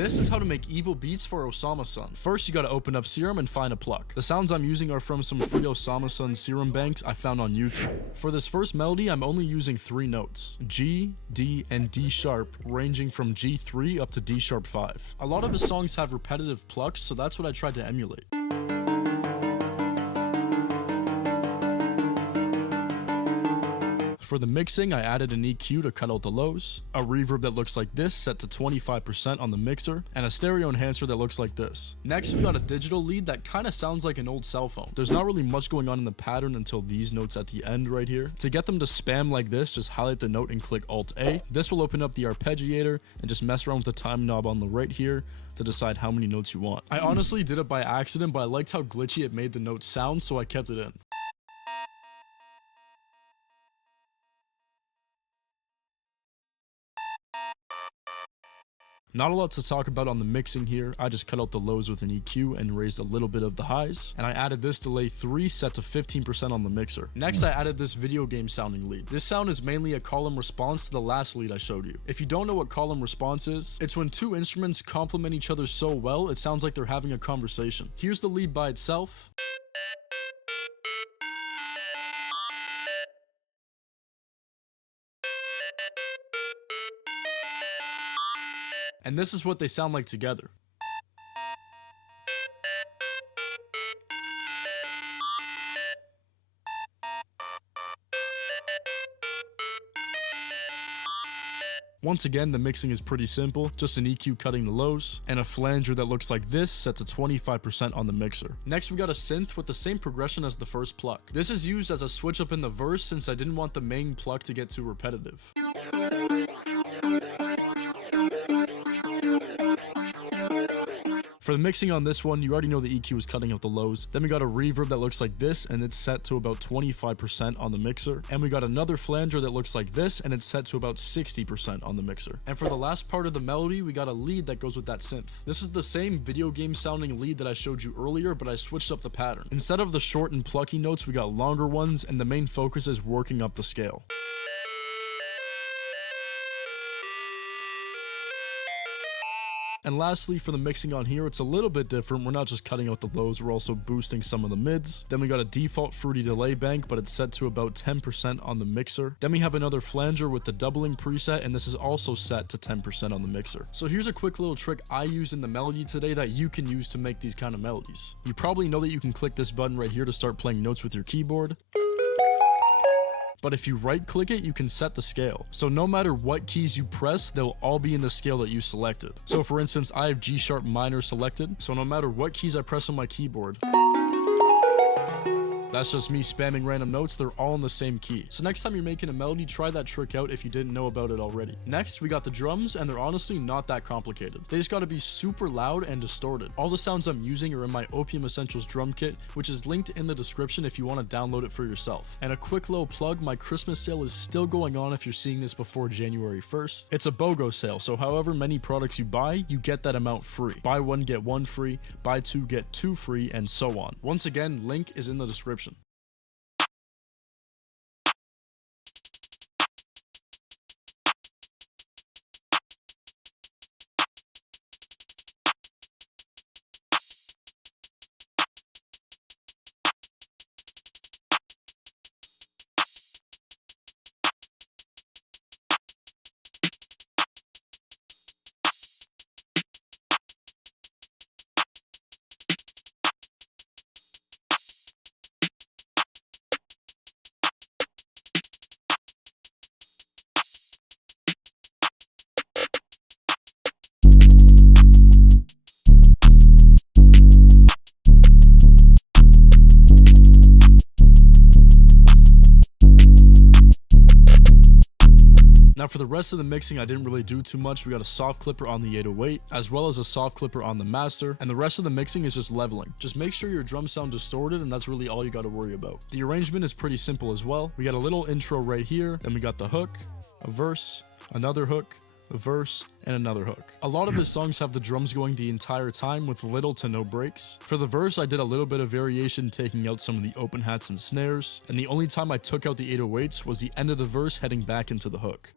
This is how to make evil beats for OSAMASON. First, you gotta open up SERUM and find a pluck. The sounds I'm using are from some free OSAMASON SERUM banks I found on YouTube. For this first melody, I'm only using 3 notes: G, D, and D sharp, ranging from G3 up to D sharp 5. A lot of his songs have repetitive plucks, so that's what I tried to emulate. For the mixing, I added an EQ to cut out the lows, a reverb that looks like this set to 25% on the mixer, and a stereo enhancer that looks like this. Next, we got a digital lead that kinda sounds like an old cell phone. There's not really much going on in the pattern until these notes at the end right here. To get them to spam like this, just highlight the note and click Alt-A. This will open up the arpeggiator and just mess around with the time knob on the right here to decide how many notes you want. I honestly did it by accident, but I liked how glitchy it made the notes sound, so I kept it in. Not a lot to talk about on the mixing here. I just cut out the lows with an EQ and raised a little bit of the highs, and I added this delay 3 set to 15% on the mixer. Next, I added this video game sounding lead. This sound is mainly a column response to the last lead I showed you. If you don't know what column response is, it's when 2 instruments complement each other so well it sounds like they're having a conversation. Here's the lead by itself. And this is what they sound like together. Once again, the mixing is pretty simple, just an EQ cutting the lows, and a flanger that looks like this set to 25% on the mixer. Next, we got a synth with the same progression as the first pluck. This is used as a switch up in the verse since I didn't want the main pluck to get too repetitive. For the mixing on this one, you already know the EQ is cutting out the lows. Then we got a reverb that looks like this, and it's set to about 25% on the mixer. And we got another flanger that looks like this, and it's set to about 60% on the mixer. And for the last part of the melody, we got a lead that goes with that synth. This is the same video game sounding lead that I showed you earlier, but I switched up the pattern. Instead of the short and plucky notes, we got longer ones, and the main focus is working up the scale. And lastly, for the mixing on here, it's a little bit different. We're not just cutting out the lows, we're also boosting some of the mids. Then we got a default fruity delay bank, but it's set to about 10% on the mixer. Then we have another flanger with the doubling preset, and this is also set to 10% on the mixer. So here's a quick little trick I used in the melody today that you can use to make these kind of melodies. You probably know that you can click this button right here to start playing notes with your keyboard. But if you right click it, you can set the scale. So no matter what keys you press, they'll all be in the scale that you selected. So for instance, I have G sharp minor selected. So no matter what keys I press on my keyboard, that's just me spamming random notes, they're all in the same key. So next time you're making a melody, try that trick out if you didn't know about it already. Next, we got the drums, and they're honestly not that complicated. They just gotta be super loud and distorted. All the sounds I'm using are in my Opium Essentials drum kit, which is linked in the description if you want to download it for yourself. And a quick little plug, my Christmas sale is still going on if you're seeing this before January 1st. It's a BOGO sale, so however many products you buy, you get that amount free. Buy 1, get 1 free, buy 2, get 2 free, and so on. Once again, link is in the description. Now for the rest of the mixing, I didn't really do too much. We got a soft clipper on the 808, as well as a soft clipper on the master, and the rest of the mixing is just leveling. Just make sure your drums sound distorted, and that's really all you got to worry about. The arrangement is pretty simple as well. We got a little intro right here, then we got the hook, a verse, another hook, a verse, and another hook. A lot of his songs have the drums going the entire time with little to no breaks. For the verse, I did a little bit of variation, taking out some of the open hats and snares, and the only time I took out the 808s was the end of the verse heading back into the hook.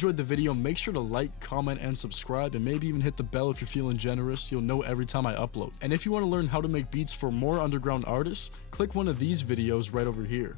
enjoyed the video, make sure to like, comment, and subscribe, and maybe even hit the bell if you're feeling generous. You'll know every time I upload. And if you want to learn how to make beats for more underground artists, click one of these videos right over here.